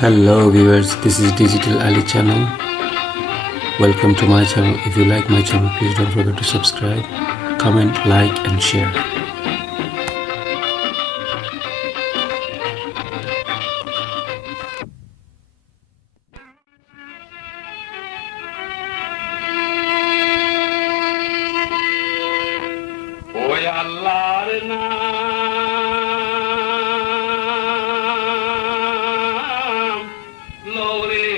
Hello viewers, this is Digital Ali channel. Welcome to my channel. If you like my channel, please don't forget to subscribe, comment, like and share. ওই আল্লাহর নাম লরে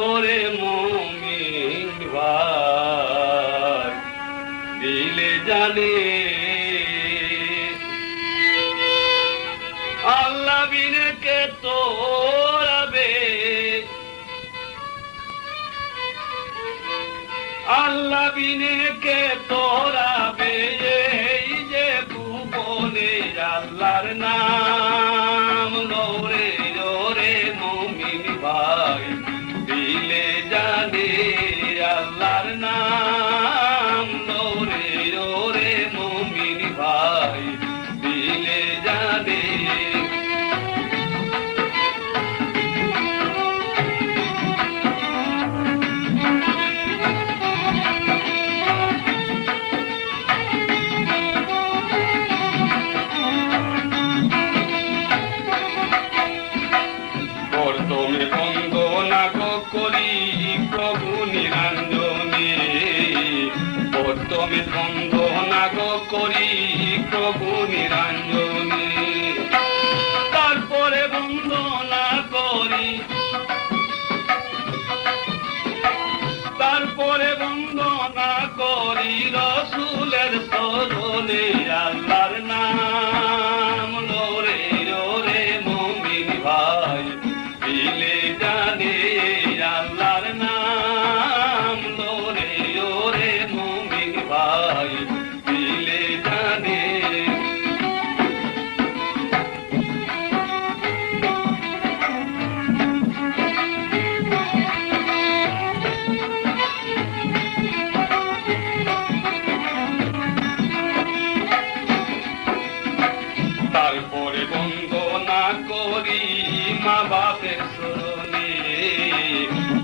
ওরে মুমিন ভাই দিলে জানে আল্লাহ বিনে কে তোরাবে আল্লাহ বিনে কে তোরাবে আল্লাহর নাম লোরে ওরে মুমিন ভাই দিলে জানে আল্লাহর নাম লোরে ওরে মুমিন ভাই দিলে জানে তুমি বন্দনা করি প্রভু নিরঞ্জনে তুমি বন্দনা করি প্রভু নিরঞ্জনে তারপরে বন্দনা করি রসুলের চরণে আল্লাহর নাম লোরে ওরে মুমিন ভাই দিলে জানে আল্লাহর নাম লোরে ওরে মুমিন ভাই দিলে জানে তারপরে বন্দনা করি মা বাপের চরণে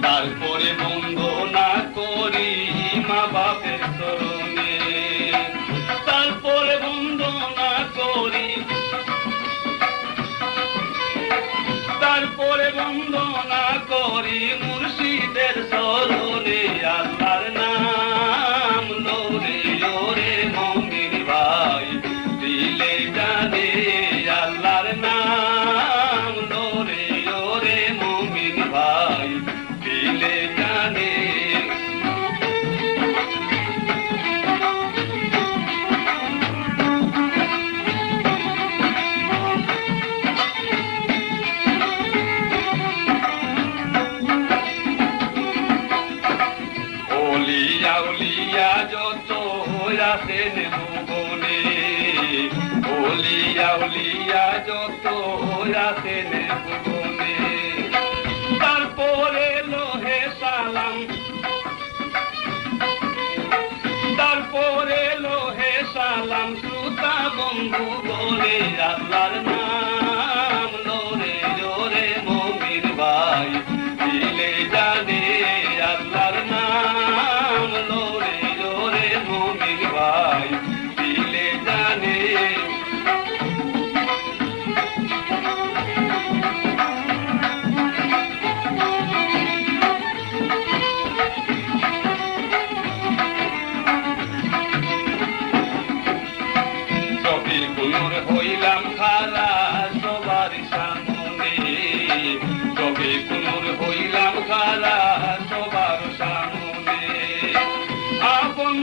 তারপরে বন্দনা করি মা বাপের চরণে তারপরে বন্দনা করি মুর্শিদের চরণে আল্লাহর নাম লোরে ওরে মুমিন ভাই দিলে জানে আল্লাহর নাম লোরে ওরে মুমিন ভাই দিলে জানে ওলিয়া উলিয়া যত আছেন ভুবনে ওলিয়া উলিয়া যত আছেন ভুবনে তারপরে লোহে সালাম শ্রোতা বন্ধু বলে আল্লাহর নাম লোরে ওরে মুমিন ভাই দিলে জানে আল্লাহর নাম লোরে ওরে মুমিন ভাই দিলে জানে সফিকুর হইলাম খারা সবার সামনে সফিকুর হইলাম খারা সবার সামনে আপন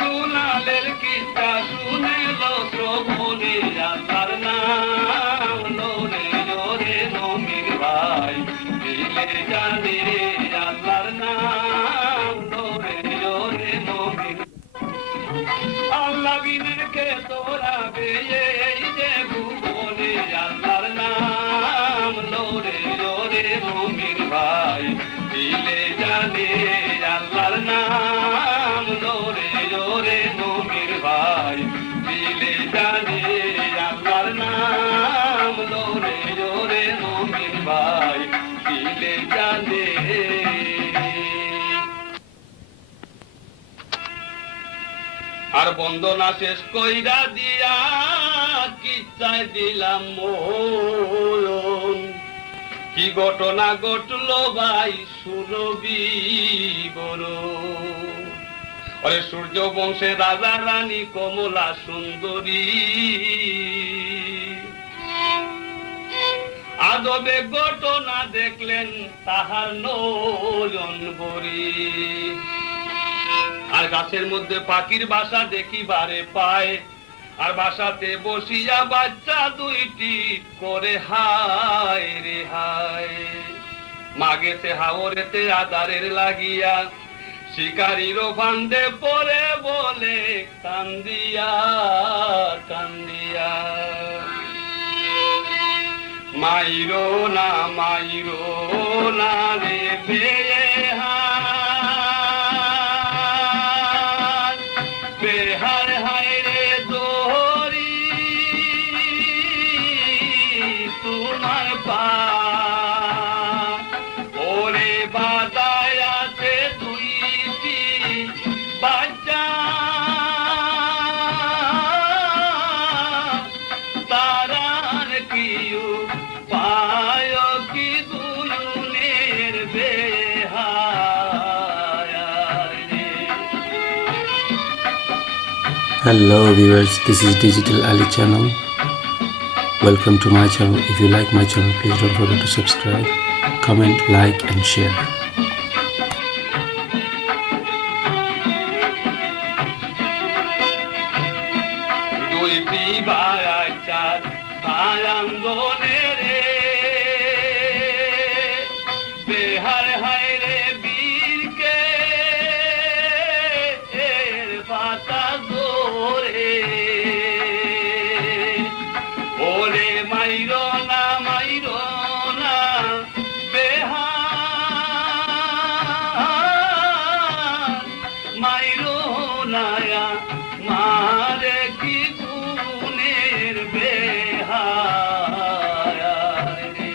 দুলালের কিস্তা শুনে লো শ্রবণে আল্লাহর নাম লোরে ওরে মুমিন ভাই দিলে জানে আল্লাহর নাম লোরে ওরে মুমিন আল্লাহ বিনে কে তোরাবে এই যে ভুবনে আল্লাহর নাম লোরে ওরে মুমিন ভাই দিলে জানে আল্লাহর নাম লোরে ওরে মুমিন ভাই দিলে জানে আর বন্দনা শেষ কইরা দিয়া কিচ্ছায় দিলাম মরণ। কি ঘটনা ঘটলো ভাই সুরবি বিবরণ। ওরে সূর্য বংশের রাজা রানী কমলা সুন্দরী, আদবে ঘটনা দেখলেন তাহার নয়ন ভরি। আর গাছের মধ্যে পাখির বাসা দেখিবারে পায়, আর বাসাতে বসিয়া বাচ্চা দুইটি করে হায় রে হায়। মা গেছে হাওরেতে আদারের লাগিয়া, শিকারিরও ফান্দে পরে বলে কান্দিয়া কান্দিয়া, মাইরো না রে বেহার হায় রে দোহরি তোমার পা। ওরে বাদায় আছে দুইটি বাচ্চা, তারার কিউ পায় কি দুজনের বেহায় রে। Hello viewers, this is Digital Ali channel. Welcome to my channel. If you like my channel, please don't forget to subscribe, comment, like and share. দুইটি বাচ্চার সায়াঙ্গনে রে, বেহার হায় রে বীরকে এর পাতা ধরে। ওরে মাইরো না বেহার, মাইরো নায়া মারে কি গুণের বেহায় রে।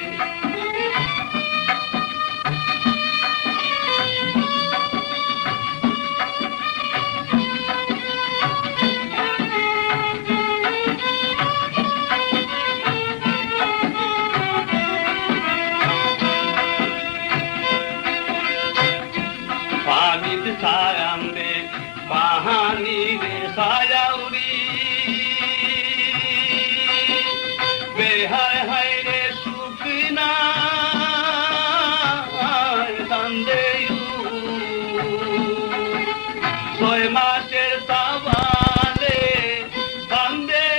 পানির ছায়ামে পাহানির ছায়াউরি, বেহায় হায় রে শুকনা কান্দেয়ু। 6 মাসের সাবালে কান্দে,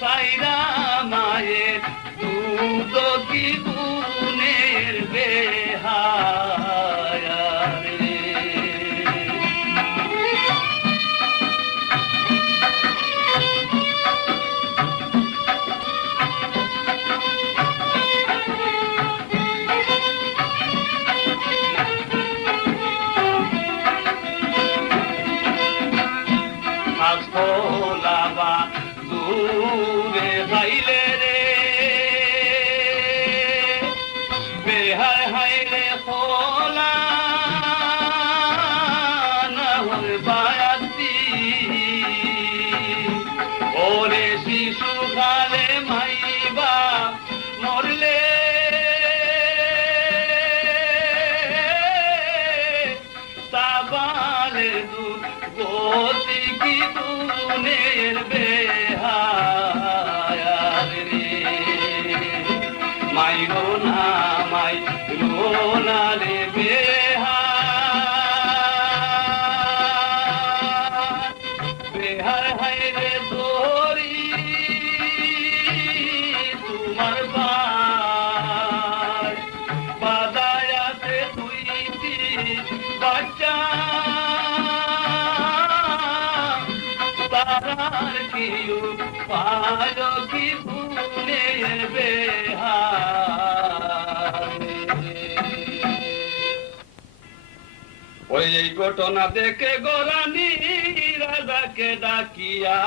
সাইরা মায়ের দুধ কি গুণের বেহায় রে। হাসপোলাবা দূরে যাইলে রে, বেহায় হায় রে খোলা না হলে বায়াতি। ওরে শিশু খালে মাইবা মরলে, সাবালে দুর্গতি কি গুণের বেহায় রে। মাইরো না রে বেহার হায় রে দোহরি তোমার ভাই। বাদায় আছে দুইটি বাচ্চা, তারার কিউ পায় কি গুণের বেহায় রে। ওই এই ঘটনা দেখে গোরানি রাজাকে ডাকিয়া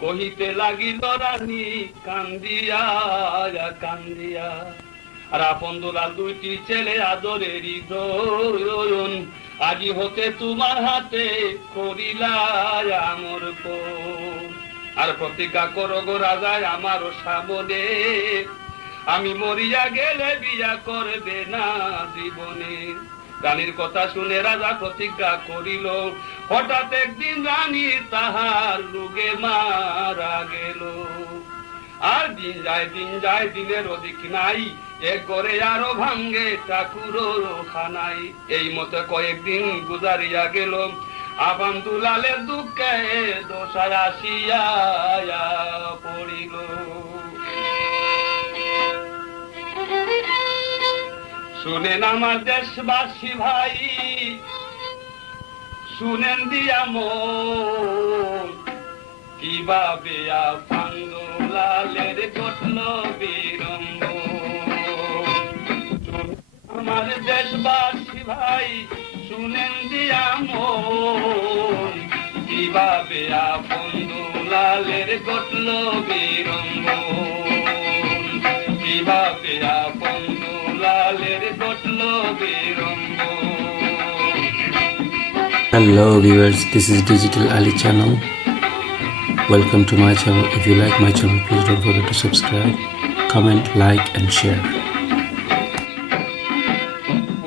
কহিতে লাগিল রানী কান্দিয়া কান্দিয়া, আর আপন দুলাল দুইটি ছেলে আদরেরই ধরুন, আজি হতে তোমার হাতে করিলাই আমর আর প্রতিজ্ঞা করো গো রাজায় আমারও সামনে, আমি মরিয়া গেলে বিয়া করবে না জীবনে। রানীর কথা শুনে রাজা প্রতিজ্ঞা করিল, হঠাৎ একদিন রানী তাহার রোগে মারা গেল। আর দিন যায় দিনের অধিক নাই, এক করে আরো ভাঙ্গে ঠাকুরও খানাই। এই মতো কয়েকদিন গুজারিয়া গেল, আবান দুলালের দুঃখে দশায় আসিয়া পড়িল। শুনেন আমার দেশবাসী ভাই, শুনেন দিয়া মন, কিভাবে আবান দুলালের ঘটল বিড়ম্ব। আমার দেশবাসী ভাই শুনেন দিয়া মন, কিভাবে আবান দুলালের ঘটল বিড়ম্ব, কিভাবে আবান দুলালের ঘটল বিড়ম্ব। Hello viewers, this is Digital Ali channel. Welcome to my channel. If you like my channel, please don't forget to subscribe, comment, like and share.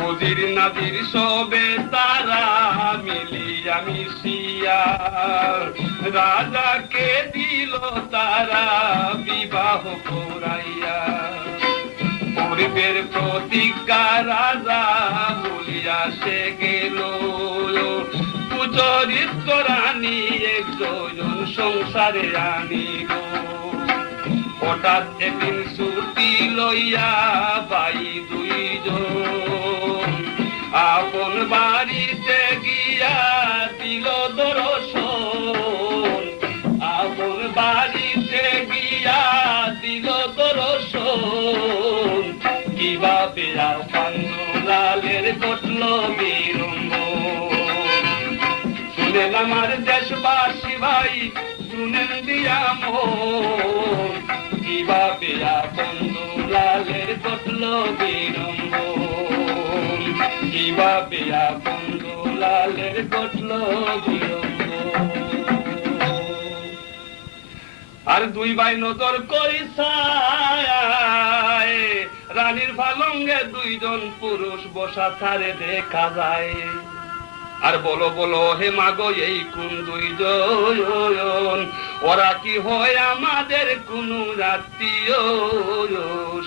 ওজির নাজির সবে তারা মিলিয়া মিশিয়া রাজাকে দিল তারা বিবাহ করাইয়া। পূর্বের প্রতিজ্ঞা রাজা বলিয়া সে গেল, সুচরিত্র রানী একজন সংসারে আনিল। হঠাৎ একদিন ছুটি লইয়া ভাই দুইজন আপন বাড়িতে গিয়া দিল দর্শন, আপন বাড়িতে গিয়া দিল দর্শন, কিভাবে আবান দুলালের ঘটল বিড়ম্ব। শুনেন আমার দেশবাসী ভাই শুনেন দিয়া মন, কিভাবে আবান দুলালের ঘটল বিড়ম্ব, কিভাবে আবান দুলালের ঘটল বিড়ম্ব। আর দুই ভাই নজর করিসায় রানীর পালঙ্গে দুইজন পুরুষ বসা থারে দেখা যায়। আর বলো বলো হে মাগো এই কোন দুইজন, ওরা কি হয় আমাদের কোন আত্মীয়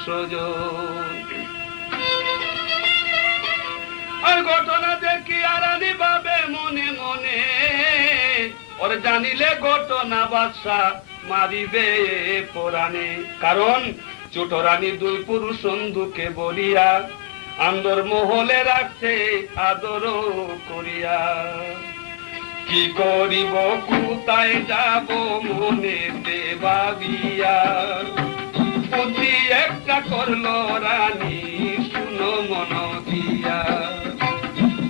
স্বজন। আর ঘটনা দেখি আরানি ভাবে মনে মনে, ওর জানিলে ঘটনা বাদশা মারিবে পরাণে। কারণ ছোট রানী দুই পুরুষ বন্ধুকে বলিয়া আন্দর মহলে রাখছে আদর করিয়া। কি করিব কোথায় যাব মনেতে ভাবিয়া, বুদ্ধি একটা করলো রানী শুনো মন দিয়া।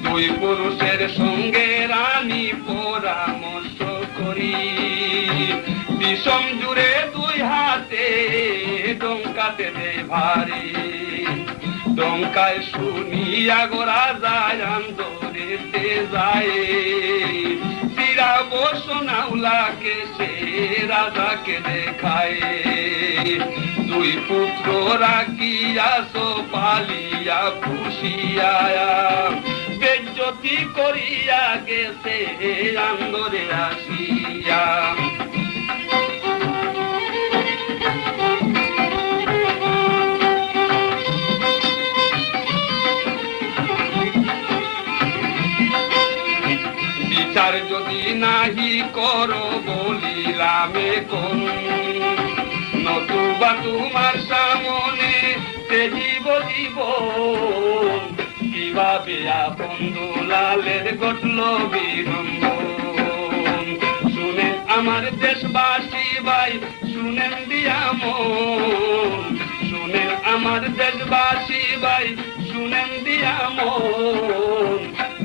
দুই পুরুষের সঙ্গে রানী পরামর্শ করি, বিষম জুড়ে দুই হাতে ডঙ্কাতে দে ভারী। ডঙ্কায় শুনিয়া গো রাজা আন্দরেতে যায়, চিরাব সোনাউলাকে সে রাজাকে দেখায়। দুই পুত্র রাখিয়া সো পালিয়া খুশিয়া, বেজ্জতি করিয়া গেছে আন্দরে আসিয়া। বিচার যদি নাহি করো বলিলামে কোন, নতুবা তোমার সামনে তেজিব জীবন, কিভাবে আবান দুলালের ঘটল বিড়ম্ব। শুনেন আমার দেশবাসী ভাই শুনেন দিয়া মন, শুনেন আমার দেশবাসী ভাই শুনেন দিয়া মন,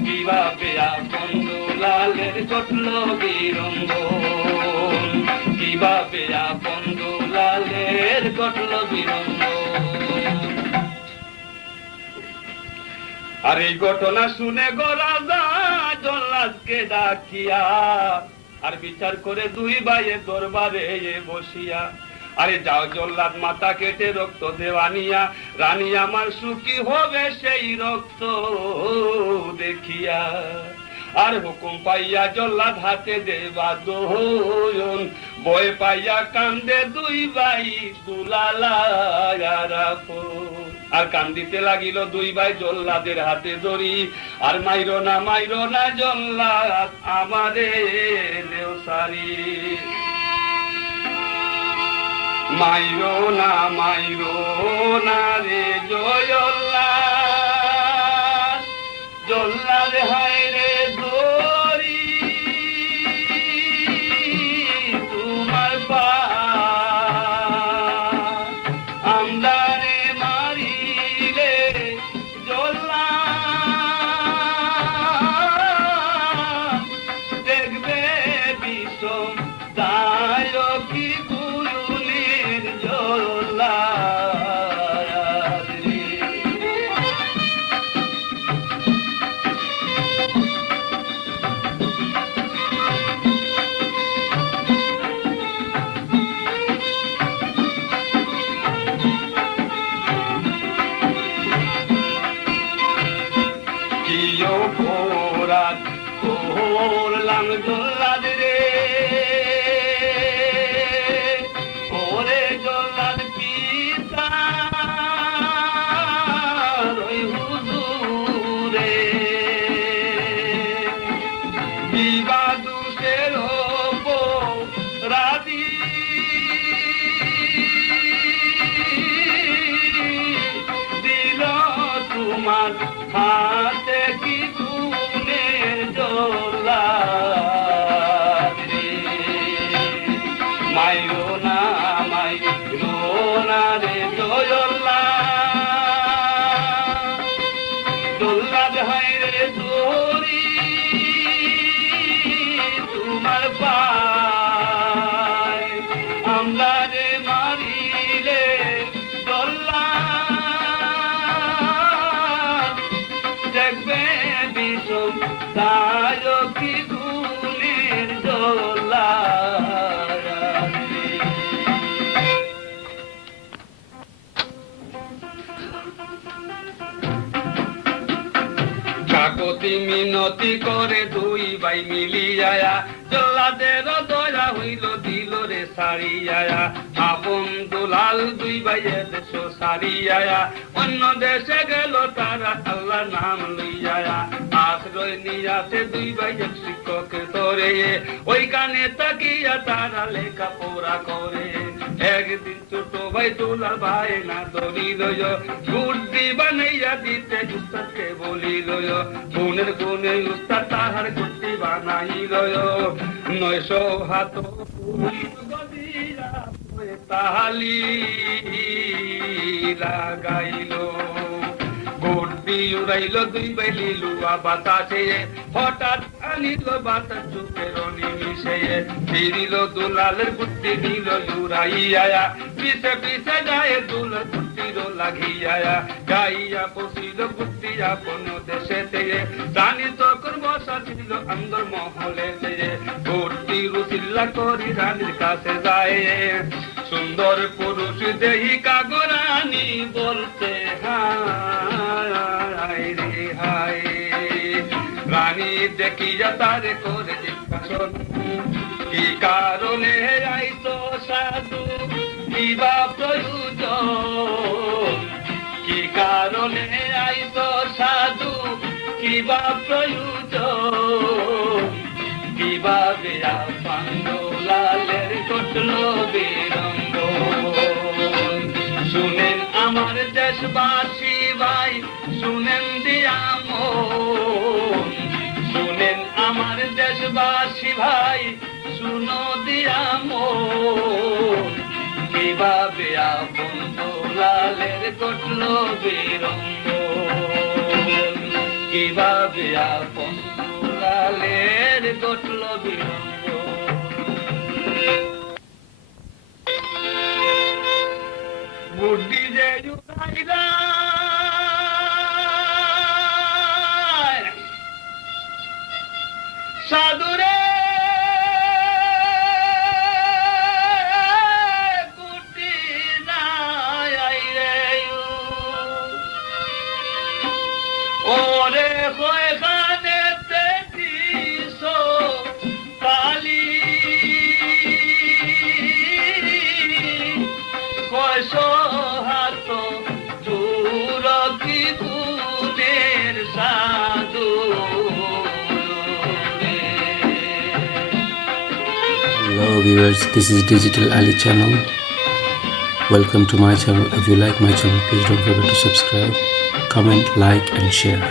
কিভাবে আবান দুলালের ঘটল বিড়ম্ব, কিভাবে আবান দুলালের ঘটল বিড়ম্ব। আর এই ঘটনা শুনে গো রাজা জল্লাদকে ডাকিয়া আর বিচার করে দুই ভাইয়ে দরবারে বসিয়া, আরে যাও জল্লাদ মাথা কেটে রক্ত দেওয়ানিয়া, রানী আমার সুখী হবে সেই রক্ত দেখিয়া। আর হুকুম পাইয়া জল্লাদ হাতে দেবা দোহন, ভয় পাইয়া কান্দে দুই ভাই দুলালা আর কান্দিতে লাগিল দুই ভাই জল্লাদের হাতে ধরি, আর মাইরো না জল্লাদ আমারে দেওসারি, মাইরো না রে জল্লাদ, জল্লাদ হায় রে ধরি তোমার পা আমদারে মারিলে জল্লাদ, দেখবে বিষম দায়কি গুরুলির জল্লাদ রে। কি অপরাধ করলাম জল্লাদ রে, ওরে জল্লাদ পিতা ওই হুজুরে, বিবাদুষের অপরাধী দিল তোমার হাতে কি গুণের জল্লাদ রে, মাইরো না রে জল্লাদ, জল্লাদ হায় রে ধরি তোমার পায় আমরা রে মারিলে জল্লাদ, দেখবে বিষম দায়কি গুণের জল্লাদ রে। কাকতি মিনতি করে দুই ভাই মিলিয়া, জল্লাদের দয়া হইল দিল রে সারিয়া, আপন দুলাল দুই ভাইয়ের দেশ সারিয়া, অন্য দেশে গেল তারা আল্লাহ নাম লইয়া, আশ্রয় নিয়াছে দুই ভাইয়ের শিক্ষক ধরে, ওইখানে তাকিয়া তারা লেখা পড়া করে। একদিন ছোট ভাই দুলাল ভাই না ধরিল, বুদ্ধি বানাইয়া দিতে উস্তাদকে বলিল, গুণের গুণে উস্তাদ তাহার গুটি বানাইল, 900 হাত তাহালি লাগাইল, গুটি উড়াইল দুই ভাই লিলুয়া বাতাসে, হঠাৎ আনিল বাতাস চোখের নিমিশে, ফিরিল দুলালের গুটি নিল উড়াইয়া, পিছে পিছে যায় দুলাল গুটির লাগিয়া, গাইয়া পশিল গুটি আপন দেশেতে, জানি তখন বসা ছিল আন্দর মহলে, গুটি রুচিল্লা করি রানীর কাছে যায়, সুন্দর পুরুষ দেহি কাগরানি বলতে হায় রে হায়, রানী দেখিয়া তারে করে জিজ্ঞাসন, কি কারণে আইতো সাধু কিবা প্রয়োজন, কি কারণে আইতো সাধু কিবা প্রয়োজন, কিভাবে পাণ্ডলালের ঘটল বিড়ম্বন। শুনেন আমার দেশবাসী ভাই, শুনেন দিয়ামন, শুনেন আমার দেশবাসী ভাই, শুনো দিয়ামন, কিভাবে পাণ্ডলালের ঘটল বিড়ম্বন, কিভাবে পাণ্ডলালের ঘটল বিড়ম্বন। বুদ্ধি যে উড়াইলা Hello viewers, this is Digital Ali channel. Welcome to my channel. If you like my channel, please don't forget to subscribe, comment, like and share.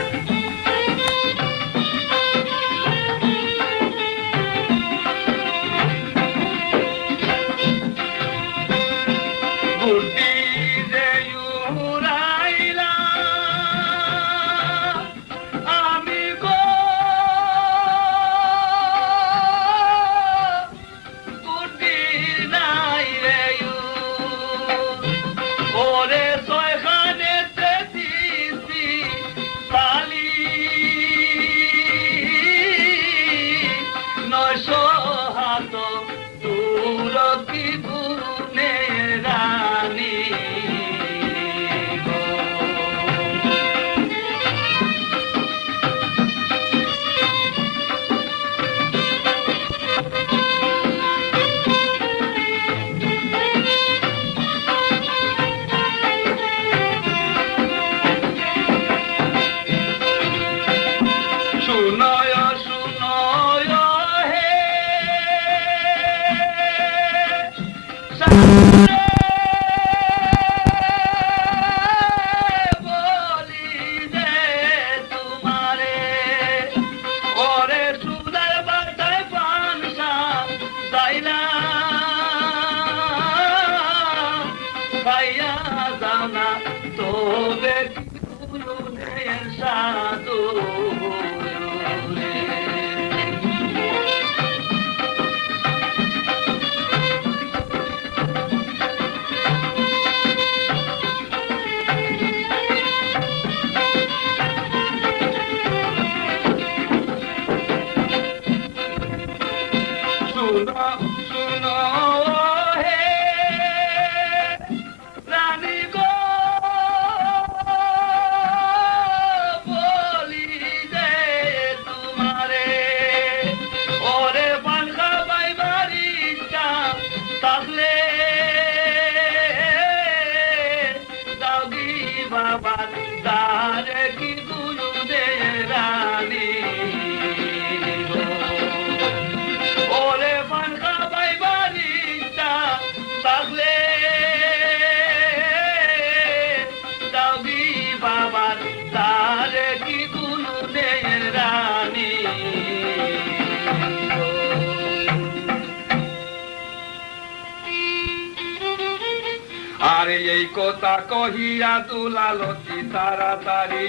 আরে এই কথা কহিয়া দুলালতি তাড়াতাড়ি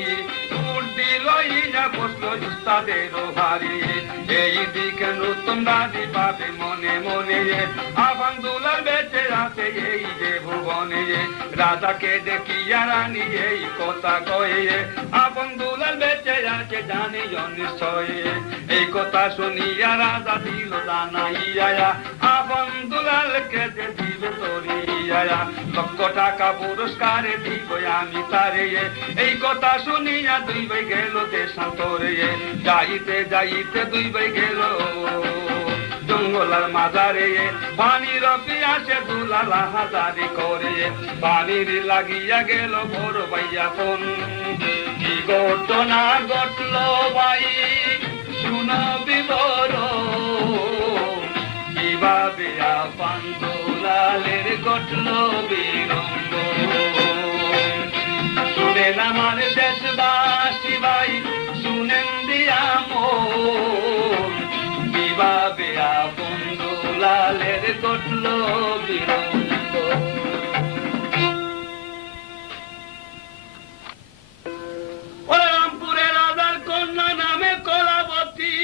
উর্দি লইয়া বসল উস্তাদের হারি। এই দিকে নতুন দাদি পাবে মনে মনে আবান দুলাল বেঁচে আছে এই যে ভুবনে। রাজাকে দেখিয়া রানী এই কথা কয়ে আপন দুলাল বেঁচে আছে জানি নিশ্চয়। এই কথা শুনিয়া রাজা দিল জানাইয়া আপন দুলালকে যে দিল তরিয়া। লক্ষ টাকা পুরস্কারে দিব আমি তারে। এই কথা শুনিয়া দুই ভাই গেল দেশান্তরে। যাইতে যাইতে দুই ভাই গেল জঙ্গলার মাজারে। পানির পিয়াসে দুলাল হাজারি করে। পানির লাগিয়া গেল বড় ভাইয়া ফোন। কি ঘটনা ঘটল ভাই শুনো বিবরণ। কিভাবে আপন দুলালের ঘটল বিলম্ব। শুনেন আমার দেশবাসী ভাই শুনেন দিয়া মন। কিভাবে আপন দুলালের ঘটল বিলম্ব। রামপুরের রাজার কন্যা নামে কলাবতী।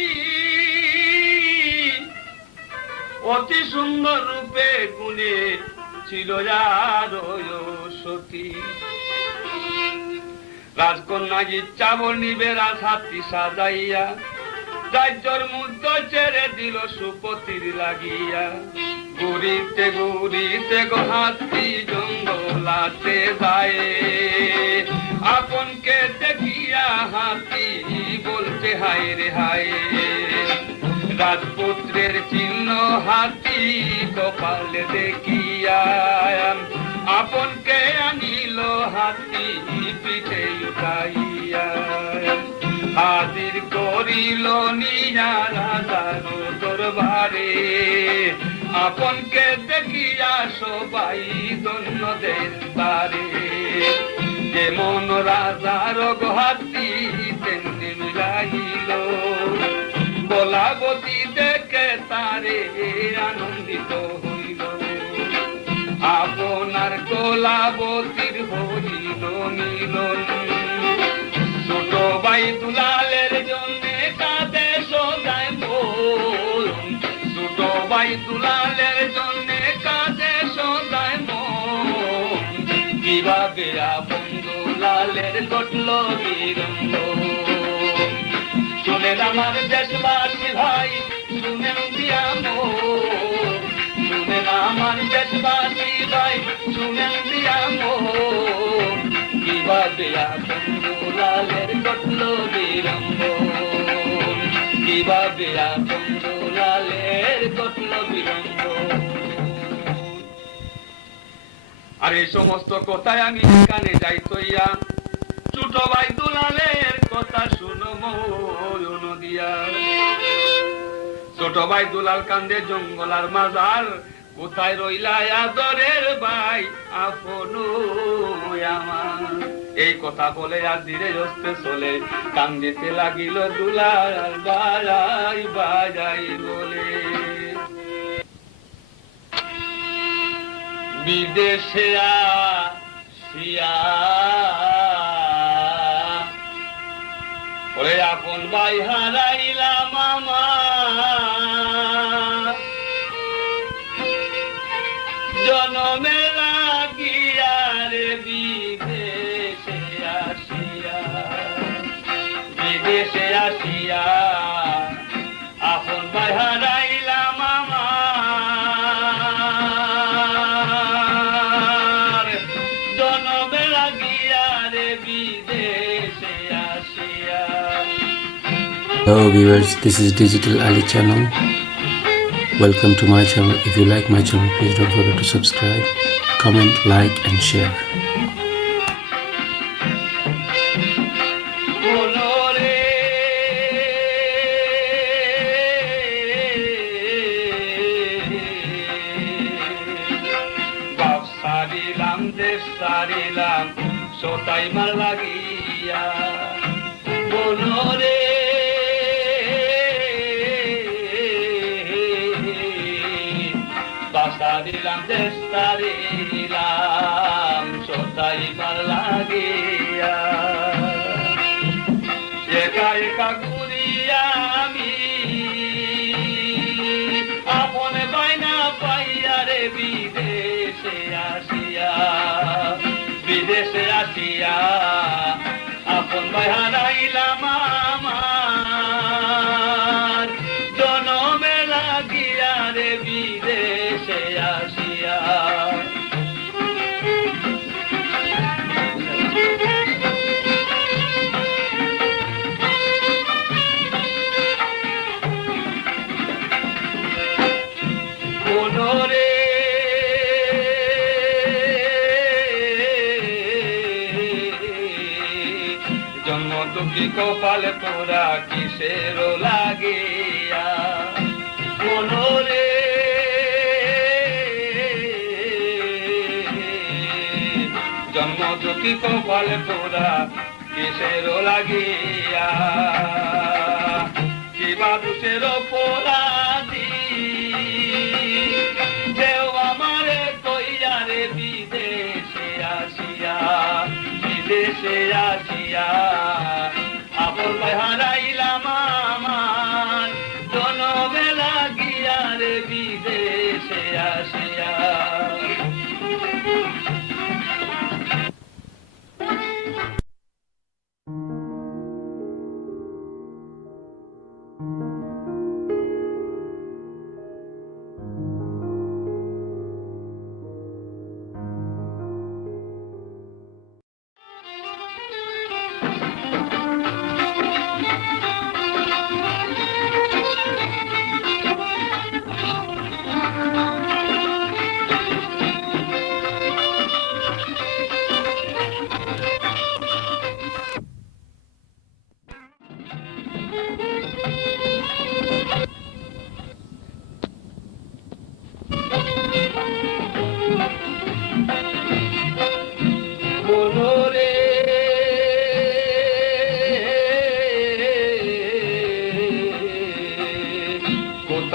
অতি সুন্দর রূপে গুণে ছিল সতী। রাজকন্যা ইচ্ছা বর্ণিবে রাজহাতি সাজাইয়া। রাজ্যর মুদ্দ ছেড়ে দিল সুপতির লাগিয়া। ঘুরিতে ঘুরিতে গো হাতি জঙ্গলাতে যায়। আপনকে দেখিয়া হাতি বলতে হায় রে হায়। রাজপুত্রের চিহ্ন হাতি কপালে দেখিয়া। আপনকে আনিল হাতি পিঠে উঠাইয়া। হাজির করিল নিয়া রাজার দরবারে। আপনকে দেখিয়া সবাই ধন্য দেন তারে, যেমন রাজার গহাতি তেমনি মিলাইল, বলাবতী দেখে তারে আনন্দিত হইল, আপনার কলাবতীর হইল মিলন, ছোট ভাই দুলালের জন্যে কাঁদে সদাই মন, ছোট ভাই দুলালের জন্যে কাঁদে সদাই মন, কিভাবে আপন দুলালের ঘটল বিরঙ্গ, শুনেন আমার দেশবাসী ভাই শুনেন দিয়া মন, শুনেন আমার দেশবাসী ভাই শুনেন দিয়া মন, কিভাবে আপন দুলালের ঘটল বিরঙ্গ, কিভাবে আপন দুলালের ঘটল বিরঙ্গ। আর এই সমস্ত কথায় আমি কানে যাই তৈয়া, ছোট ভাই দুলালের কথা শুনো মন দিয়া, ছোট ভাই দুলাল কান্দে জঙ্গল আর মাজার, কোথায় রইলা আদরের ভাই আপন আমার, এই কথা বলে আর ধীরে হস্তে চলে কান্দিতে লাগিল দুলাল বাজাই বাজাই বলে, বিদেশে আসিয়া ওরে আপন ভাই হারাইলাম আমার, জনমে লাগিয়া রে বিদেশে আসিয়া, বিদেশে আসিয়া আপন ভাই হারাইলাম আমার, জনমে লাগিয়া রে বিদেশে আসিয়া। Hello viewers, this is Digital Ali channel. Welcome to my channel. If you like my channel, please don't forget to subscribe, comment, like and share. বাপ সারিলাম দেশ সারিলাম সোতাই মার লাগিয়া, বনরে সারিলাম দেশ সারিলাম সোতাই মার লাগিয়া, একা একা ঘুরিয়া আমি আপন বাইনা পাইয়া রে বিদেশে আসিয়া, বিদেশে আসিয়া আপন ভাই হারাইলাম আমার, জনমে লাগিয়া রে বিদেশে আসিয়া। মনরে জন্ম দুঃখী কপালে পোড়া কিসের লাগিয়া, মনরে জন্ম দুঃখী কপালে পোড়া কিসের লাগিয়া, কিবা দুষের অপরাধী দেও আমারে কইয়া রে বিদেশে আসিয়া, বিদেশে আসিয়া আপন ভাই হারাইলাম আমার, জনমে লাগিয়া রে বিদেশে আসিয়া।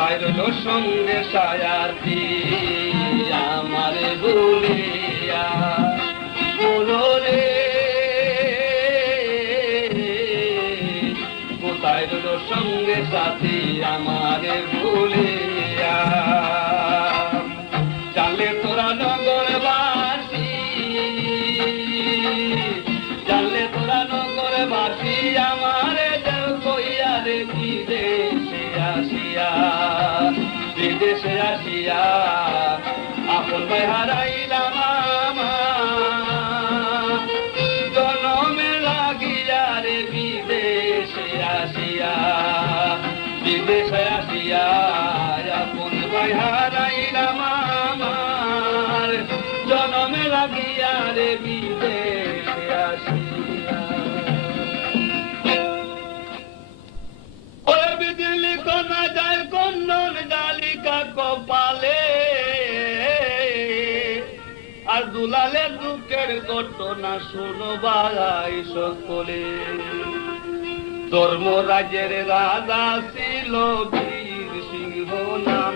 কোথায় রইল সঙ্গে সায়াতি আমারে ভুলিয়া রে কোথায় রইল সঙ্গে সাথী আমারে ভুলিয়া জানলে তোরা নগরবাসী জানলে তোরা নগরবাসী আমারে কইয়া রে বিদেশে আসিয়া বিদেশে আসিয়া আপন ভাই হারাইলাম জনমে লাগিয়া রে বিদেশে আসিয়া বিদেশে আসিয়া আপন ভাই হারাইলাম আমার জনমে লাগিয়া রে বিদেশে আসিয়া ওরে বিজলি কোনা যায় কন্নন জালিকা কপালে আর দুলালের দুঃখের ঘটনা শুনবাই সকলে ধর্মরাজের রাজা ছিল বীর সিংহ নাম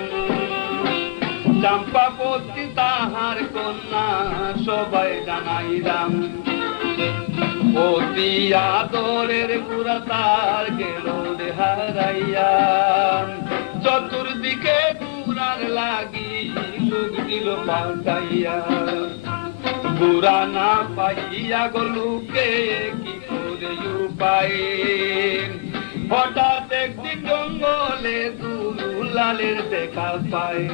চম্পাপতি তাহার কন্যা সবাই জানাইলাম অতি আদরের পুরা তার গেল রে হারাইয়া চতুর্দিকে পুরার লাগি লোক দিল পাল্টাইয়া বুড়া না পাইয়া গলুকে কি করে উপায় হঠাৎ একদিন জঙ্গলে দুলালের দেখা পায়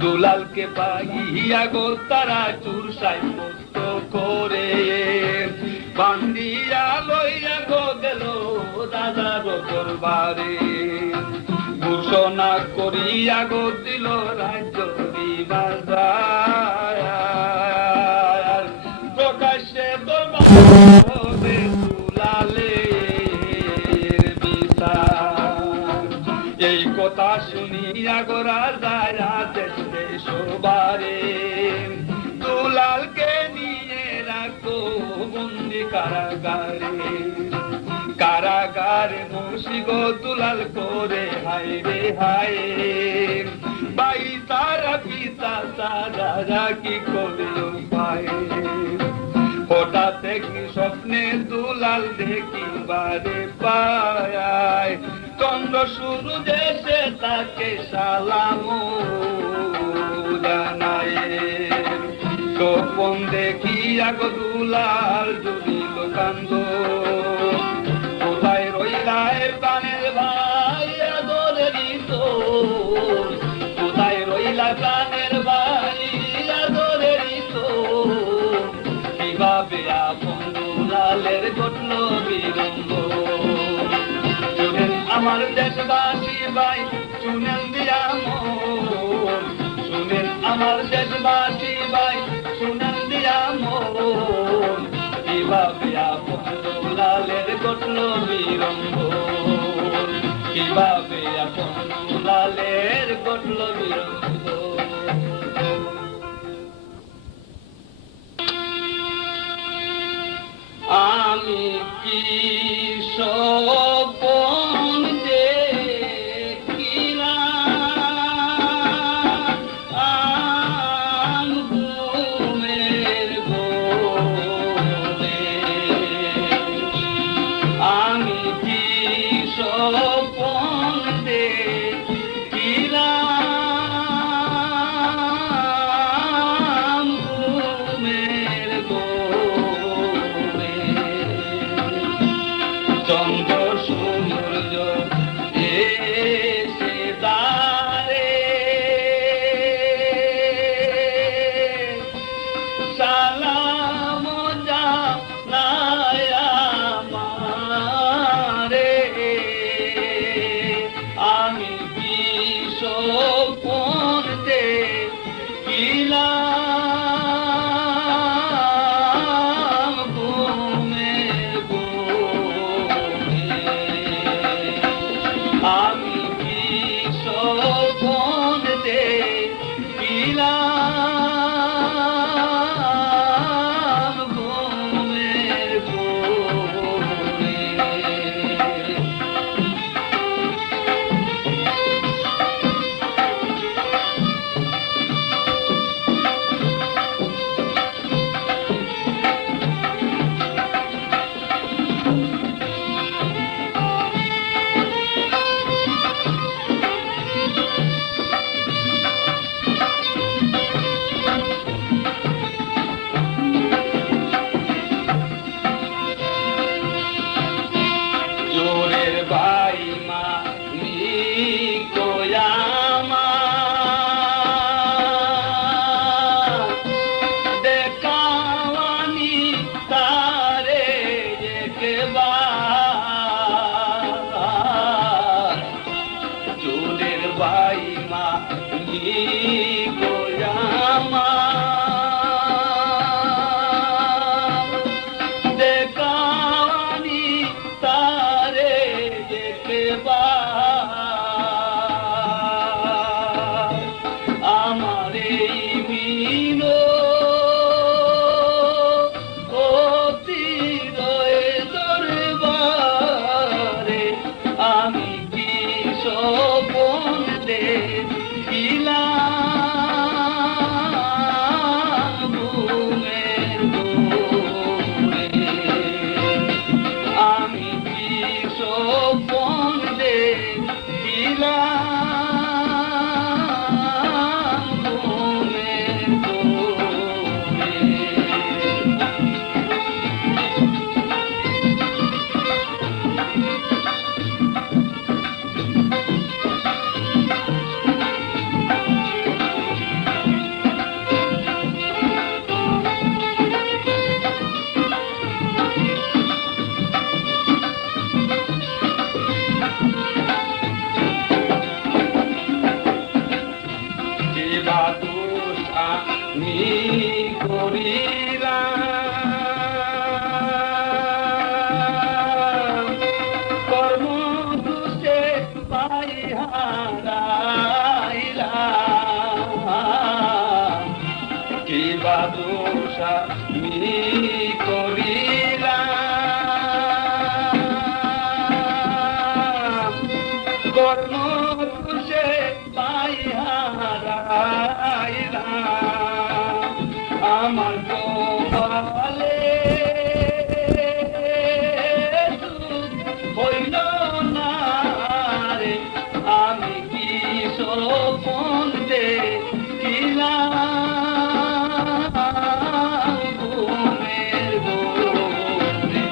দুলালকে পাইয়া গো তারা চুরসাই মুক্ত করে বান্দিয়া লইয়া গো গেল দাদার দরবারে ঘোষণা করিয়া গো দিল রাজ্য বিবাজার প্রকাশ্যে দরবারে দুলালের বিচার এই কথা শুনিয়া গো রাজা দেশে সবারে দুলালকে নিয়ে রাখো বন্দি কারাগারে কারাগারে মুর্শি গো দুলাল করে হায় রে হায় ভাই তারা পিতা তারা কি করে উপায় হঠাৎ একটি স্বপ্নে দুলাল দেখিবারে পায় চন্দ্র সূর্য দেশে তাকে সালাম জানায় স্বপন দেখিয়া গো দুলাল জুড়িল কান্দ কোথায় রইলায় প্রাণের ভাই আদরেরই তোর কোথায় রইলা প্রাণের ভাই আদরেরই তোর কিভাবে আপন দুলালের ঘটল বিলম্ব শুনেন আমার দেশবাসী ভাই শুনেন দিয়া মন শুনেন আমার দেশবাসী ভাই শুনেন দিয়া মন কিভাবে আপন দুলালের ঘটল বিলম্ব কিভাবে আপন দুলালের ঘটল বিলম্ব আমি কি স্বপন দেখিলাম ঘুমের ঘোরে আমি কি স্বপন কি বা দোষ আমি করিলাম, কর্ম দোষে পাই হারাইলাম। কি বা দোষ আমি করিলাম, কর্ম দোষে পাই হারাইলাম। আমার কপালে হইল না রে, আমি কি সপন দেখিলাম ঘুমের ঘোরে,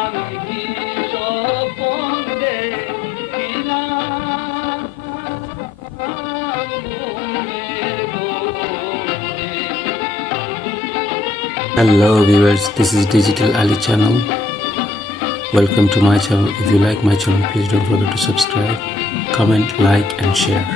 আমি কি সপন দেখিলাম ঘুমের ঘোরে। Hello viewers, this is Digital Ali channel. Welcome to my channel. If you like my channel, please don't forget to subscribe, comment, like and share.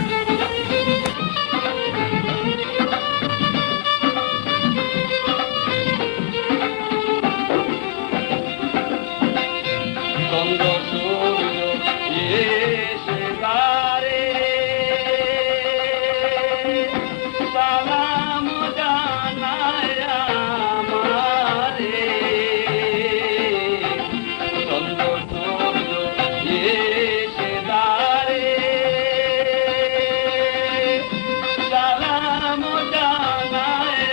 চন্দ্র সূর্য এসে তারে সালাম জানায় আমারে। চন্দ্র সূর্য এসে তারে সালাম জানায়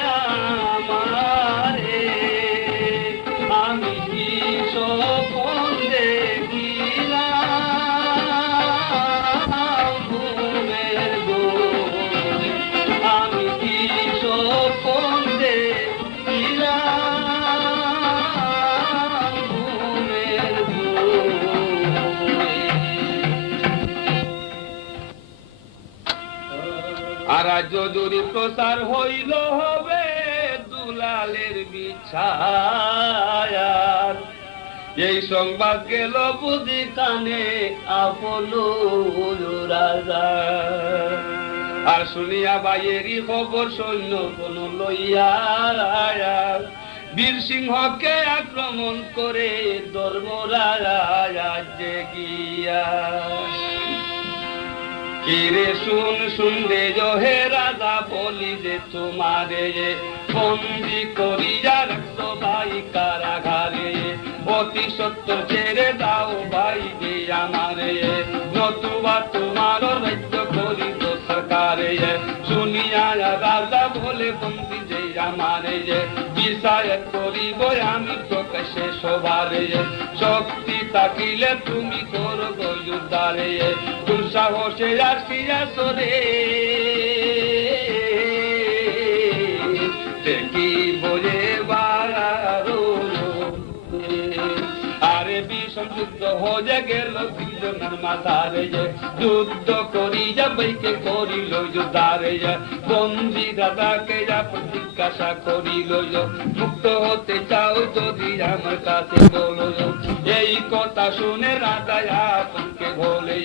আমারে। আমি কি সপন দেখিলাম ঘুমের ঘোরে, আমি কি সপন দেখিলাম ঘুমের ঘোরে। আর যদি প্রচার হইল হবে দুলালের বিছায়ার, এই সংবাদ গেল বুঝি কানে আপন রাজা। আর শুনিয়া বাইয়েরই খবর সৈন্য কোন লইয়া বীর সিংহকে আক্রমণ করে ধর্মরাজে গিয়া। কিরে শুন শুন রে হে রাজা, বলি যে তোমারে বন্দি করিয়া রাখছো ভাই কারাগারে। অতি সত্তর ছেড়ে দাও ভাই যে আমারে, নতুবা তোমার রাজ্য করিব সরকারে। শুনিয়া রাজা বলে বন্দি যে আমারে, বিচার করিব আমি প্রকাশে সবারে। শক্তি থাকিলে তুমি করব উদ্ধারে, দুঃসাহসে আসিয়াছ রে দেখি বলে বারো। আরে বিষম যুদ্ধ হয়ে গেল তিনজনের মাথারে, যুদ্ধ করি যাবাইকে করিল যুদ্ধারে। বন্দি দাদাকে জিজ্ঞাসা করিল, মুক্ত হতে চাও যদি আমার কাছে বলো। এই কথা শুনে রাজা আপনকে বলে,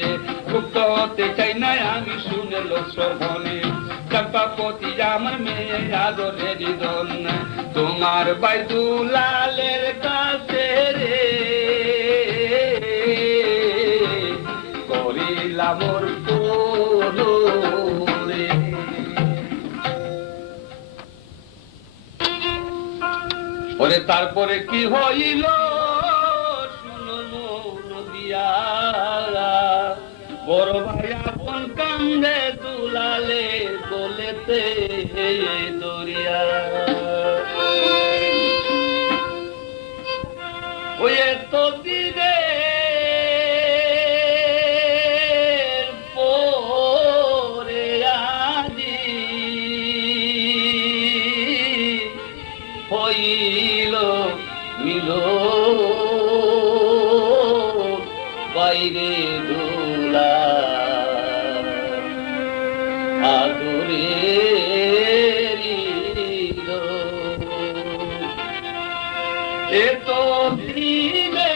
মুক্ত হতে চাই না আমি শুনে লোক শ্রবণে। চম্পাপতি আমার মেয়ে আদরের দন, তোমার ভাই দুলালের কাছে রে করিলাম ওর কোনো রে। ওরে তারপরে কি হইল শুনো মন দিয়া, বড় ভাই আপন কান্দে দুলালে বলেতে দরিয়া। ওই এত দিনে পরে আজি হইল মিল বাইরে দোলা আদরে এত দিনে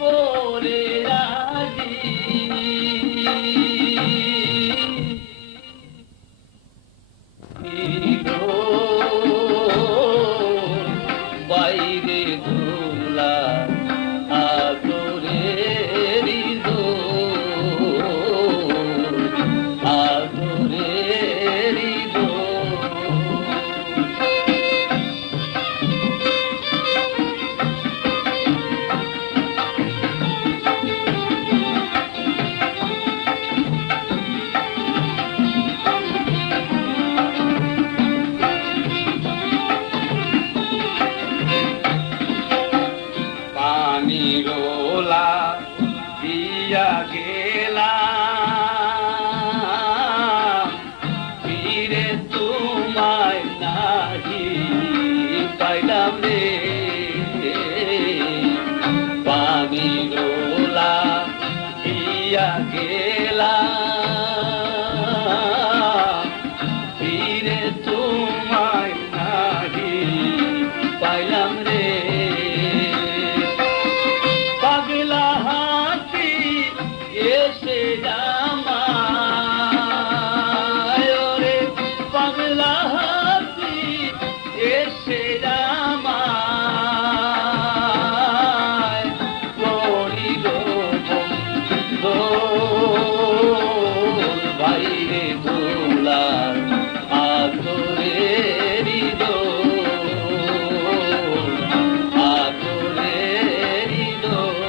পরে আজি দিয়া গেলাম ফিরে তোমায় নাহি পাইলাম রে পানি ডোলা দিয়া গেলাম ফিরে তোমায় নাহি পাইলাম রে পাগলা হাতি এসে আমায় ওরে পাগলা হাতি এসে আমায় করিল দোল বাইরে দোলার আদরেরি দোল আদরেরি দোল।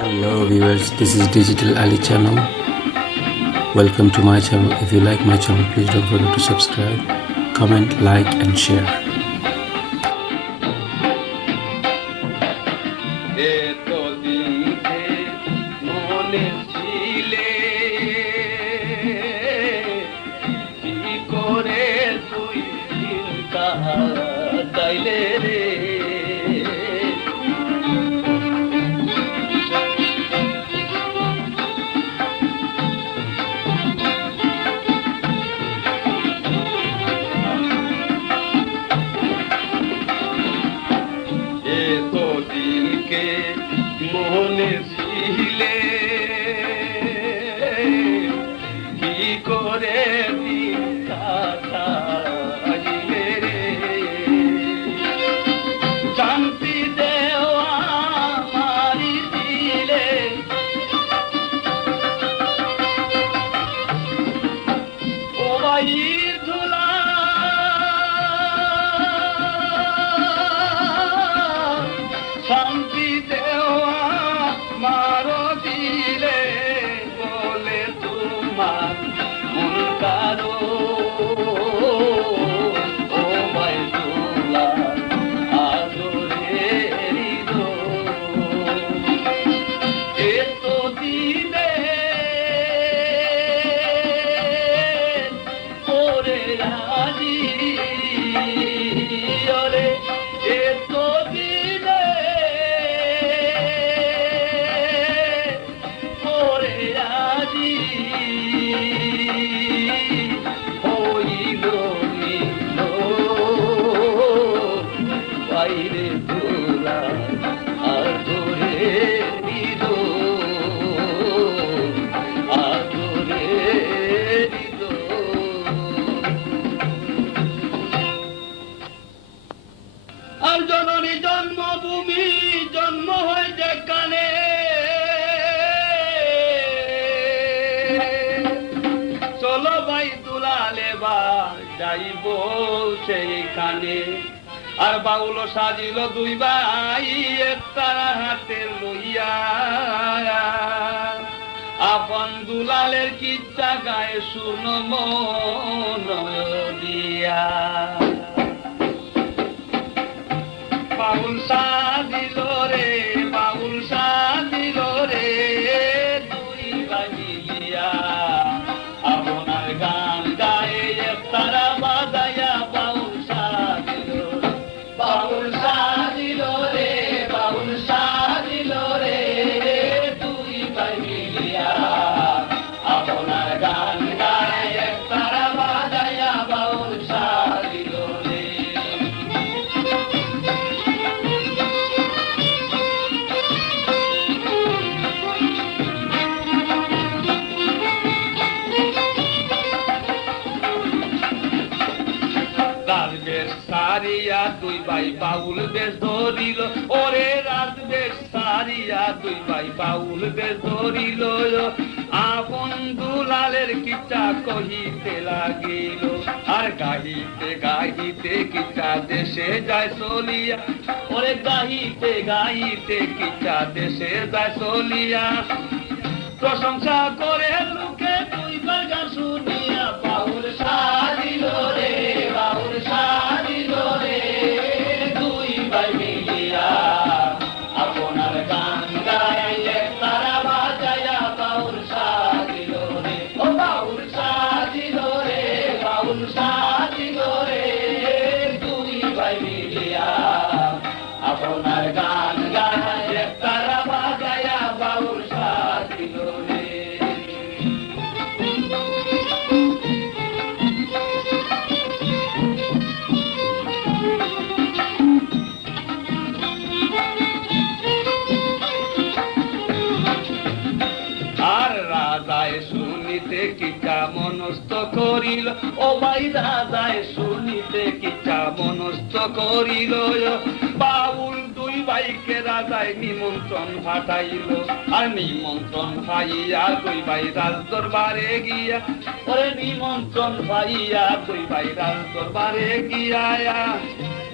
Hello viewers, this is Digital Ali channel. Welcome to my channel. If you like my channel, please don't forget to subscribe, comment, like and share. এতদিনে মনে ছিলে কি করে তুই দিন কাটাইলে রে এতদিনকে মনে ছিলে কি করে দিন কাটাইলে রে শান্তি দেওয়া মারি দিলে ও বাইর ধুলা শান্তি দেওয়া মারো দিলে বলে তোমার মন কারো ও ভাই তোলা আদরেরি দোল এতো দিনে পরে রাজি ওরে এতো দিনে পরে রাজি হইল নীল বাইরে দোলা আদরেরি দোল আদরেরি দোল। আর জননী জন্মভূমি জন্ম হয় যেখানে চলো ভাই দুলালে বা যাইব সেইখানে আর বাউল সাজিল দুই ভাই একতারা হাতে লইয়া আপন দুলালের কিচ্ছা গায়ে শুনো মন দিয়া বাউল সাজিল রে বাউল সাজিল রে দুই ভাই মিলিয়া আপনার গান গায়ে একতারা বাজায়া বাউল সাজিল রে বাউল সাজিল রে দুই ভাই মিলিয়া আপনার গান গায়ে একতারা বাজায়া বাউল সাজিল রে। রাজবেশ সারিয়া দুই ভাই বাউল বেশ ধরিল ওরে রাজবেশ সারিয়া দুই ভাই বাউল বেশ ধরিল আপন দুলালের কিচ্ছা কহিতে লাগিল আর গাহিতে গাহিতে কিচ্ছা দেশে যায় চলিয়া ওরে গাহিতে গাহিতে কিচ্ছা দেশে যায় চলিয়া প্রশংসা করে লোকে দুই ভাই গান শুনিয়া বাউল সাজিল রে বাউল সাজিল রে কিটা মনস্থ করিল, ও ভাই রাজায় শুনিতে কিটা মনস্থ করিল। বাউল দুই ভাইকে রাজায় নিমন্ত্রণ পাঠাইল, আর নিমন্ত্রণ পাইয়া দুই ভাই রাজ দরবারে গিয়া, ওরে নিমন্ত্রণ পাইয়া দুই ভাই রাজ দরবারে গিয়া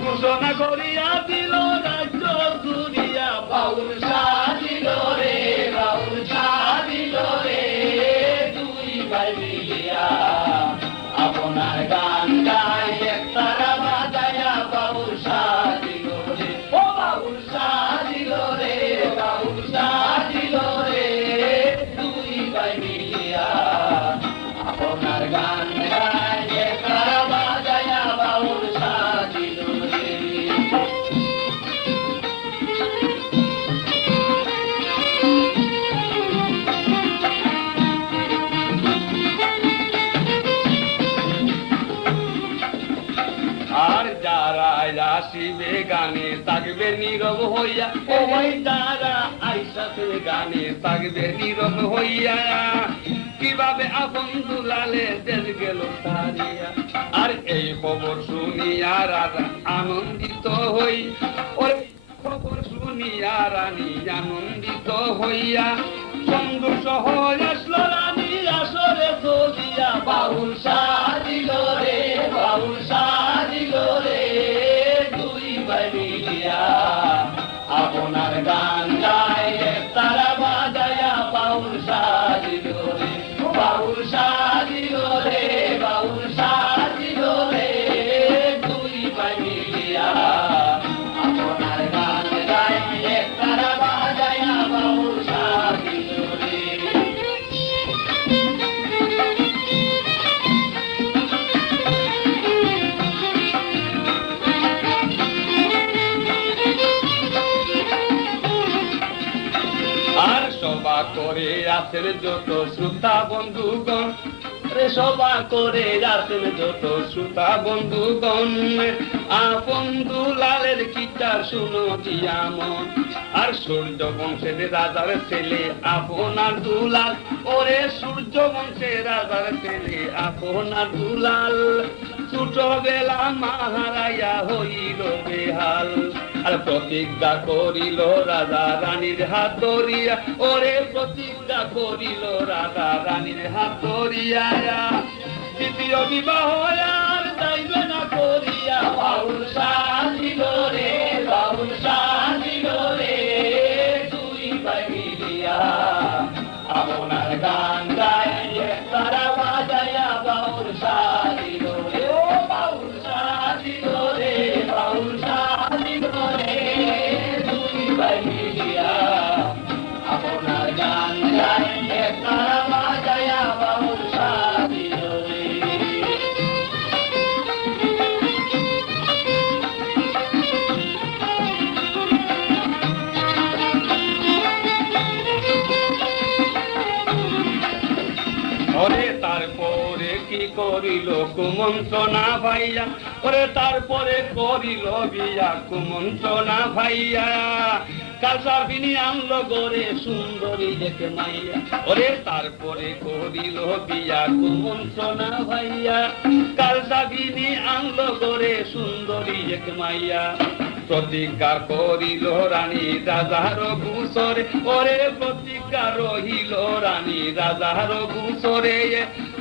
ঘোষণা করিয়া দিল রাজ্য দুনিয়া। বাউল সাজিল রে, বাউল সাজিল রে, দুই ভাই মিলিয়া আপনার গান গায় একতারা বাজায়া। বাউল সাজিল রে, ও বাউল সাজিল রে, বাউল সাজিল রে, দুই ভাই মিলিয়া আপনার গান গায় একতারা বাজায়া। বাউল সাজিল রে। আর যারা আসিবে গানে থাকবে নীরব হইয়া, ও ভাই যারা আইসাতে গানে থাকবে নীরব হইয়া। কিভাবে আপন দুলালে দেশ গেল সারিয়া, আর এই খবর শুনিয়া রাজা আনন্দিত হই, ওই খবর শুনিয়া রানী আনন্দিত হইয়া চন্দ্র সহ আসলো রানী আসরে চলিয়া। বাউল সাজিল রে, বাউল সাজিল রে, দুই ভাই মিলিয়া আপনার গান গায় তারা বাজায়া। বাউল সাজিল রে, বাউল সাজিল রে, বাউল সাজিল রে, দুই ভাই মিলিয়া আপনার গান গায় তারা বাজায়া। বাউল সাজিল রে। আর সভা করে আসেন যত শ্রোতা বন্ধুগণ, রে সভা করে আসেন যত শ্রোতা বন্ধুগণ, আপন দুলালের কিটার শুনো দিয়া মন। আর সূর্য বংশের রাজার ছেলে আপনার দুলাল, ওরে সূর্য বংশের রাজার ছেলে আপনার দুলাল, ছোটবেলা মাহারাইয়া হইল বেহাল। আর প্রতিজ্ঞা করিল রাজা রানীর হাত ধরিয়া, ওরে প্রতিজ্ঞা করিল রাজা রানীর হাত ধরিয়া, দ্বিতীয় বিবাহ আর যাইবে না করিয়া। বাউল সাজিল রে, বাউল সাজিল রে, দুই ভাই মিলিয়া আপনার গান গায় তারা বাজায়া। বাউল সাজিল রে, ও বাউল সাজিল রে, বাউল সাজিল রে, দুই ভাই মিলিয়া আপনার গান গায় তারা বাজায়া। বাউল সাজিল রে। ওরে তারপরে কি করিল কুমন্ত্রণা ভাইয়া, ওরে তারপরে করিল বিয়া কুমন্ত্রণা ভাইয়া। কালসা বিনি আনলো গরে সুন্দরী দেখে মাইয়া, ওরে তারপরে করিল বিয়া কুমন্ত্রণা ভাইয়া। কালসা বিনি আনলো গরে সুন্দরী দেখে মাইয়া। প্রতিজ্ঞা করিল রানী রাজার ঘুষরে, ওরে প্রতিজ্ঞা রহিল রানী রাজার ঘুষরে।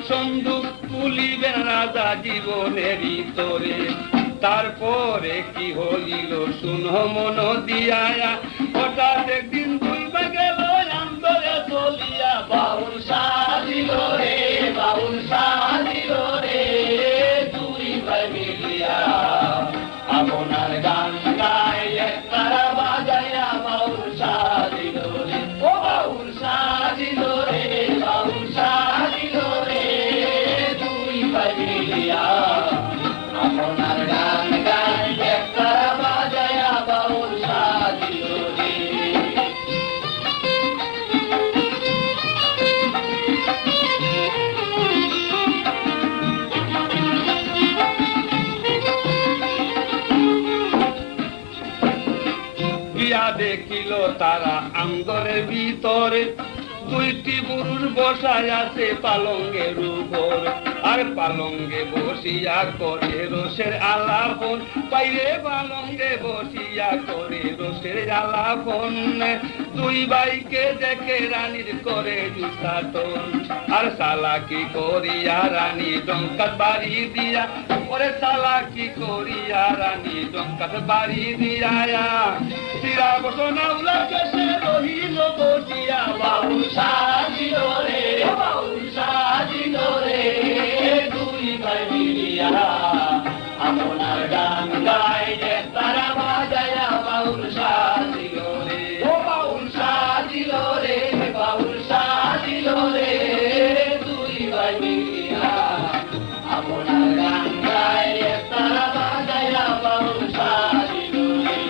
সন্দুক তুলিবেন রাজা জীবনেরই তোরে। তারপরে কি হইল শুনো মন দিয়া, হঠাৎ একদিন দুই ভাই গেল আন্দরে চলিয়া। বাউল সাজিল রে, বাউল সাজিল রে, দুই ভাই মিলিয়া আপনার গান গায় তারা বাজায়া। বাউল সাজিল রে, ও বাউল সাজিল রে, বাউল সাজিল রে, দুই ভাই মিলিয়া আপনার গান গায় তারা বাজায়া। বাউল সাজিল রে। গিয়া দেখিল তারা আন্দরের ভিতরে, দুইটি পুরুষ বসায় আছে পালঙ্গের উপর, আর পালঙ্গে বসিয়া করে রসের আলাপন, বাইরে পালঙ্গে বসিয়া করে রসের আলাপন। দুই ভাইকে দেখে রানীর করে জুসাতন, আর সালাকি করিয়া রানী ডঙ্কাত বাড়ি দিয়া, ওরে সালাকি করিয়া রানী ডঙ্কাত বাড়ি দিয়া। সিরা বসনা উলাকে সে রহিল বসিয়া, বাউল সাজিল রে, বাউল সাজিল রে, দুই ভাই মিলিয়া আপনার গান গায় যে তারা বাজায়া, বাউল সাজিল রে, ও বাউল সাজিল রে, বাউল সাজিল রে, দুই ভাই মিলিয়া আপনার গান গায় যে তারা বাজায়া, বাউল সাজিল রে।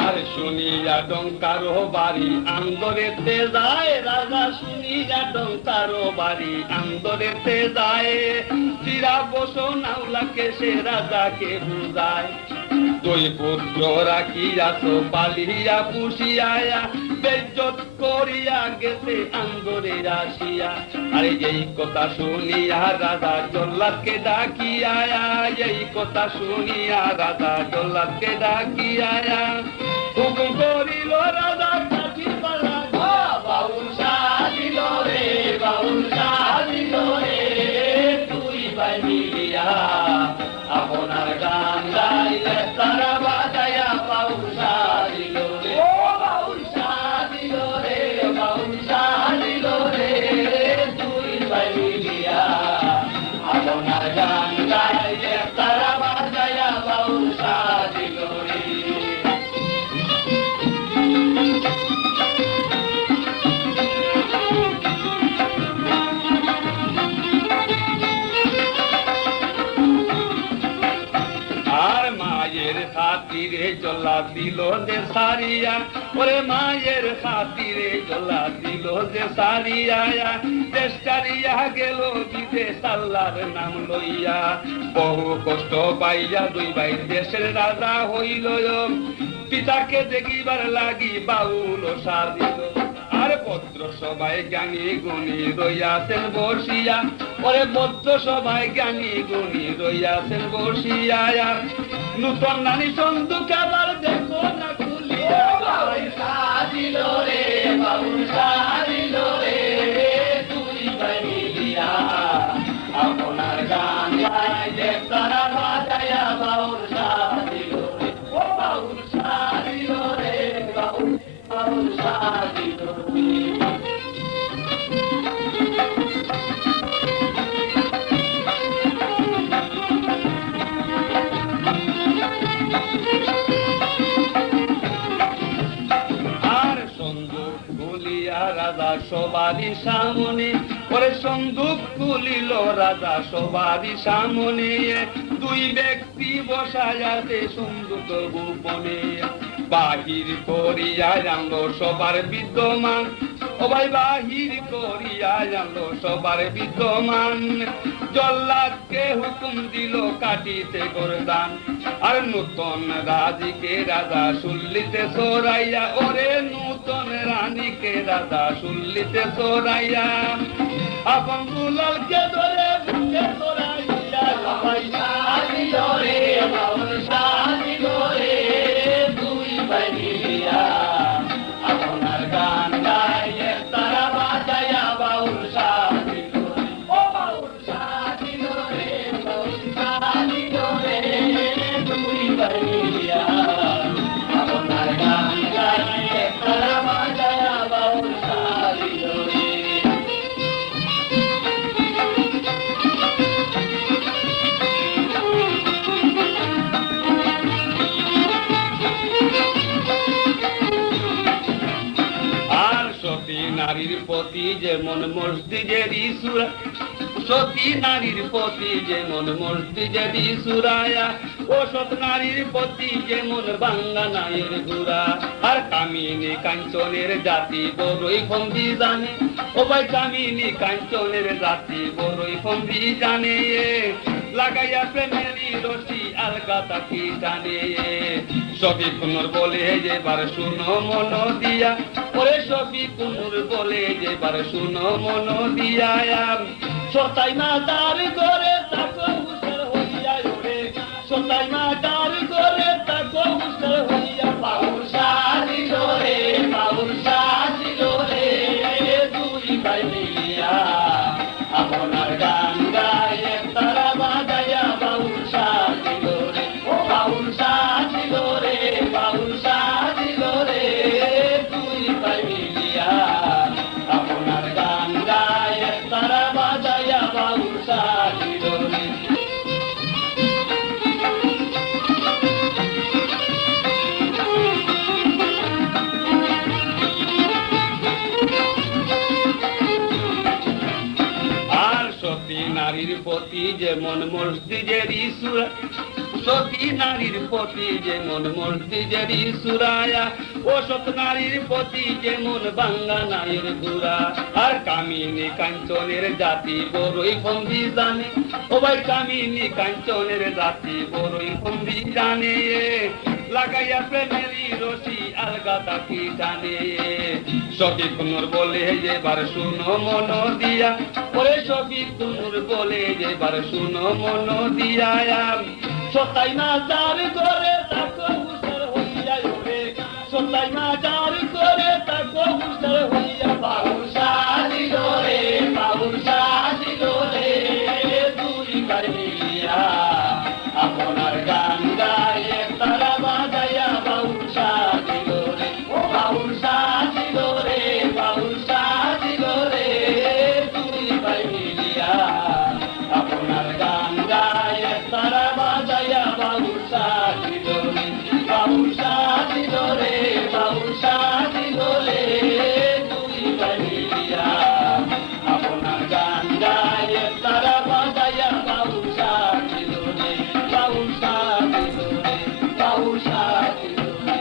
আর শুনিয়া ডঙ্কারো বাড়ি আন্দরেতে যায়, রাজা শুনিয়া ডঙ্কারো বাড়ি আন্দরেতে যায়, চিরা বসো নাউলাকে সে রাজাকে বুঝায়। দুই পুত্র রাখিয়াছ পালিয়া পুষিয়া, বেজ্জত করিয়া গেছে আন্দরে আসিয়া। আরে এই কথা শুনিয়া রাজা জল্লাদকে ডাকিয়া, এই কথা শুনিয়া রাজা জল্লাদকে ডাকিয়া, হুকুম করিল রাজা কাঠি পালা, বাউল সাজিল রে, বাউল সাজিল রে, দুই ভাই মিলিয়া আপনার গান গাইলে তারা বাজায়া, বাউল সাজিল রে, ও বাউল সাজিল রে, বাউল সাজিল রে, দুই ভাই মিলিয়া আপনার গান গাইলে তারা বাজায়া, বাউল সাজিল রে। আর মায়ের খাতিরে জলা দিল যে সারিয়া, ওরে মায়ের খাতিরে জলা দিল যে সারিয়া, দেশ ছাড়িয়া গেল বিদেশ আল্লাহর নাম লইয়া। বহু কষ্ট পাইয়া দুই ভাই দেশের রাজা হইল, পিতাকে দেখিবার লাগি বাউল সাজিল। আর পত্র সবাই জ্ঞানী গুণী রইয়াছেন বসিয়া, ওরে পত্র সবাই জ্ঞানী গুণী রইয়াছেন বসিয়া। নূতন নানি সন্দুক আবার দেখো না খুলিয়া, বাউল সাজিল রে, বাউল সাজিল রে, দুই ভাই মিলিয়া আপনার গান গাইলে তারা বাজায়া, বাউল সাজিল রে, ও বাউল সাজিল রে, বাউল বাউল সাজিল রে। আর সন্দুক খুলিয়া রাজা সবারই সামনে, ওরে সন্দুক খুলিল রাজা সবারই সামনে, দুই ব্যক্তি বসায়াতে সন্দুক গোপনে। বাহির করিয়া জানলো সবার বিদ্যমান, ও ভাই বাহির করিয়া জানলো সবার বিদ্যমান। জল্লাদকে হুকুম দিল কাটিতে গরদান, আর নূতন রানীকে রাজা শুল্লিতে সরাইয়া, ওরে নূতন রানীকে রাজা শুল্লিতে সরাইয়া। আপন দুলালকে ধরে বুকে সরাইয়া, সবাই সাজিল রে, বাউল সাজিল রে, দুই ভাই মিলিয়া আপনার গান গাইলে তারা বাজায়া, বাউল সাজিল রে, ও বাউল সাজিল রে, বাউল সাজিল রে, দুই ভাই মিলিয়া আপনার গান গাইলে তারা বাজায়া, বাউল সাজিল রে। নারীর প্রতি যেমন মসজিদের ইসুরা, সতী নারীর প্রতি যেমন মসজিদের সুরায়া, ও সৎ নারীর প্রতি যেমন বাঙ্গা নায়ের ঘুরা। আর কামিনী কাঞ্চনের জাতি বড়ই ফন্দি জানে, ও ভাই কামিনী কাঞ্চনের জাতি বড়ই ফন্দি জানে। লাগাইয়া প্রেমেরই রশি আলগা তাকি টানে। সবই কুনুর বলে যেবার শুনো মন দিয়া, ওরে সবই কুনুর বলে যেবার শুনো মন দিয়া। সতাই মাতার করে তাকো হুসর হইয়া, ওরে সতাই মাতার করে তাকো হুসর হইয়া। বাউল সাজিল রে, বাউল সাজিল রে, দুই ভাই মিলিয়া আপনার গান গায়ে তারা বাজাইয়া। বাউল সাজিল রে, ও বাউল সাজিল রে, বাউল সাজিল রে, দুই ভাই মিলিয়া আপনার গান গায়ে তারা বাজাইয়া। বাউল সাজিল রে। আর সতী নারীর প্রতি যেমন মসজিদের সুরা, সতী নারীর প্রতি যেমন মসজিদের সুরায়া, ও সৎ নারীর প্রতি যেমন বাঙ্গা নায়ের ঘুরা। আর কামিনী কাঞ্চনের জাতি বড়ই ফন্দি জানে, ও ভাই কামিনী কাঞ্চনের জাতি বড়ই ফন্দি জানে। লাগাইয়া প্রেমেরই রশি আলগা তাকি টানে। সবই কুনুর বলে যেবার শুনো মন দিয়া, ওরে সবই কুনুর বলে যেবার শুনো মন দিয়া। সতাই মাতার করে তাকো হুসর হইয়া, ওরে সতাই মাতার করে তাকো হুসর হইয়া। বাউল সাজিল রে, বাউল সাজিল রে, দুই ভাই মিলিয়া আপনার গান গায়ে তারা বাজাইয়া। বাউল সাজিল রে, ও বাউল সাজিল রে, বাউল সাজিল রে, দুই ভাই মিলিয়া আপনার গান গায়ে তারা বাজাইয়া। বাউল সাজিল রে, বাউল সাজিল রে, বাউল সাজিল রে, দুই ভাই মিলিয়া আপনার গান গায়ে তারা বাজাইয়া। বাউল সাজিল রে, বাউল সাজিল রে, বাউল সাজিল রে।